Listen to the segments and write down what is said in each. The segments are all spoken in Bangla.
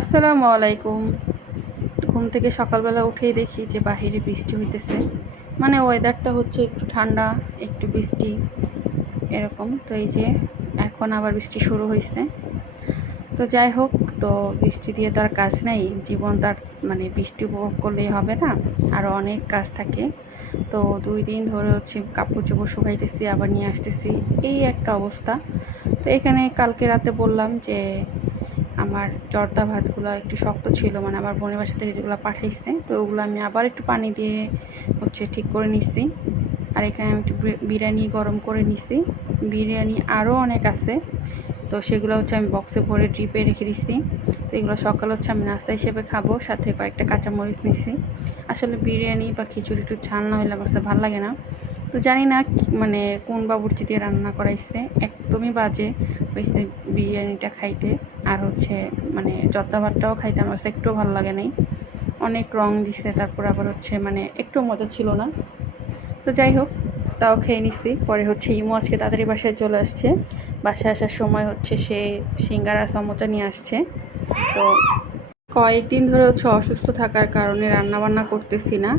আসসালামু আলাইকুম। ঘুম থেকে সকালবেলা উঠেই দেখি যে বাহিরে বৃষ্টি হইতেছে। মানে ওয়েদারটা হচ্ছে একটু ঠান্ডা, একটু বৃষ্টি, এরকম। তো এই যে এখন আবার বৃষ্টি শুরু হয়েছে তো যাই হোক, তো বৃষ্টি দিয়ে তো আর কাজ নেই। জীবন তার মানে বৃষ্টি উপভোগ করলেই হবে না। আরও অনেক কাজ থাকে। তো দুই দিন ধরে হচ্ছে কাপড় চোপড় শুকাইতেছি, আবার নিয়ে আসতেছি। এই একটা অবস্থা। তো এখানে কালকে রাতে বললাম যে আমার জর্দা ভাতগুলো একটু শক্ত ছিল মানে আমার বোনের বাসা থেকে যেগুলো পাঠাইছে, তো ওগুলো আমি আবার একটু পানি দিয়ে হচ্ছে ঠিক করে নিছি। আর এখানে আমি একটু বিরিয়ানি গরম করে নিছি। বিরিয়ানি আরও অনেক আছে, তো সেগুলো হচ্ছে আমি বক্সে ভরে ড্রিপে রেখে দিছি। তো এগুলো সকাল হচ্ছে আমি নাস্তা হিসেবে খাব, সাথে কয়েকটা কাঁচামরিচ নিছি। আসলে বিরিয়ানি বা খিচুড়ি একটু ঝাল না হলে আমার ভালো লাগে না। তো জানি না মানে কোন বাবুর্চি দিয়ে রান্না করাইছে, একদমই বাজে। হয়েছে বিরিয়ানিটা খাইতে। আর হচ্ছে মানে জর্দা ভাতটাও খাইতে আমার কাছে একটুও ভালো লাগে নাই। অনেক রং দিছে, তারপর আবার হচ্ছে মানে একটু মজা ছিল না। তো যাই হোক, তাও খেয়ে নিছি। পরে হচ্ছে ইমো আজকে তাড়াতাড়ি বাসায় চলে আসছে। বাসায় আসার সময় হচ্ছে সে সিঙ্গারা, সমোচা নিয়ে আসছে। তো কয়েকদিন ধরে হচ্ছে অসুস্থ থাকার কারণে রান্নাবান্না করতেছি না।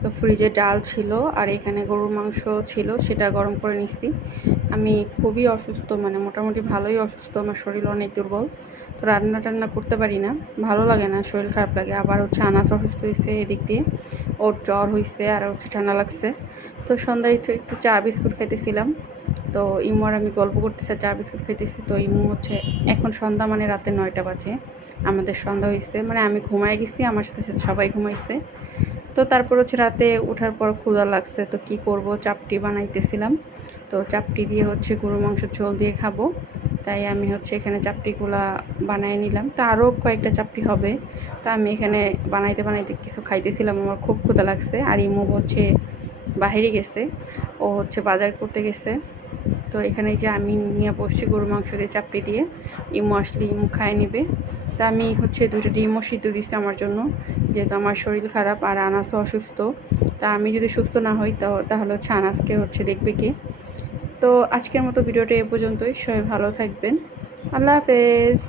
তো ফ্রিজে ডাল ছিল আর এখানে গরুর মাংস ছিল, সেটা গরম করে নিছি। আমি খুবই অসুস্থ মানে মোটামুটি ভালোই অসুস্থ, আমার শরীর অনেক দুর্বল। তো রান্না টান্না করতে পারি না, ভালো লাগে না, শরীর খারাপ লাগে। আবার হচ্ছে আনাস অসুস্থ হয়েছে এদিক দিয়ে, ওর জ্বর হয়েছে আর হচ্ছে ঠান্ডা লাগছে। তো সন্ধ্যায় তো একটু চা বিস্কুট খাইতেছিলাম। তো ইমু আর আমি গল্প করতেছি চা বিস্কুট খাইতেছি। তো ইমু হচ্ছে, এখন সন্ধ্যা মানে রাতে নয়টা বাজে। আমাদের সন্ধ্যা হয়েছে মানে আমি ঘুমাই গেছি, আমার সাথে সাথে সবাই ঘুমাইছে। তো তারপর হচ্ছে রাতে ওঠার পর ক্ষুধা লাগছে, তো কি করব? চাপটি বানাইতেছিলাম। তো চাপটি দিয়ে হচ্ছে গরু মাংস ঝোল দিয়ে খাব। তাই আমি হচ্ছে এখানে চাপটিগুলা বানিয়ে নিলাম। তো আরও কয়েকটা চাপটি হবে। তো আমি এখানে বানাইতে বানাইতে কিছু খাইতেছিলাম, আমার খুব ক্ষুধা লাগছে। আর ইমু হচ্ছে বাহিরে গেছে। ও হচ্ছে বাজার করতে গেছে। তো এখানে যে আমি নিয়ে বসছি গরু মাংস দিয়ে চাপড়ি দিয়ে ইমো আসলে ইমু খায় নেবে। তা আমি হচ্ছে দুটো ডিমও সিদ্ধ দিচ্ছি আমার জন্য, যেহেতু আমার শরীর খারাপ আর আনাসও অসুস্থ। তা আমি যদি সুস্থ না হই তাহলে হচ্ছে আনাসকে হচ্ছে দেখবে কে। তো আজকের মতো ভিডিওটা এ পর্যন্তই, সবাই ভালো থাকবেন। আল্লাহ হাফেজ।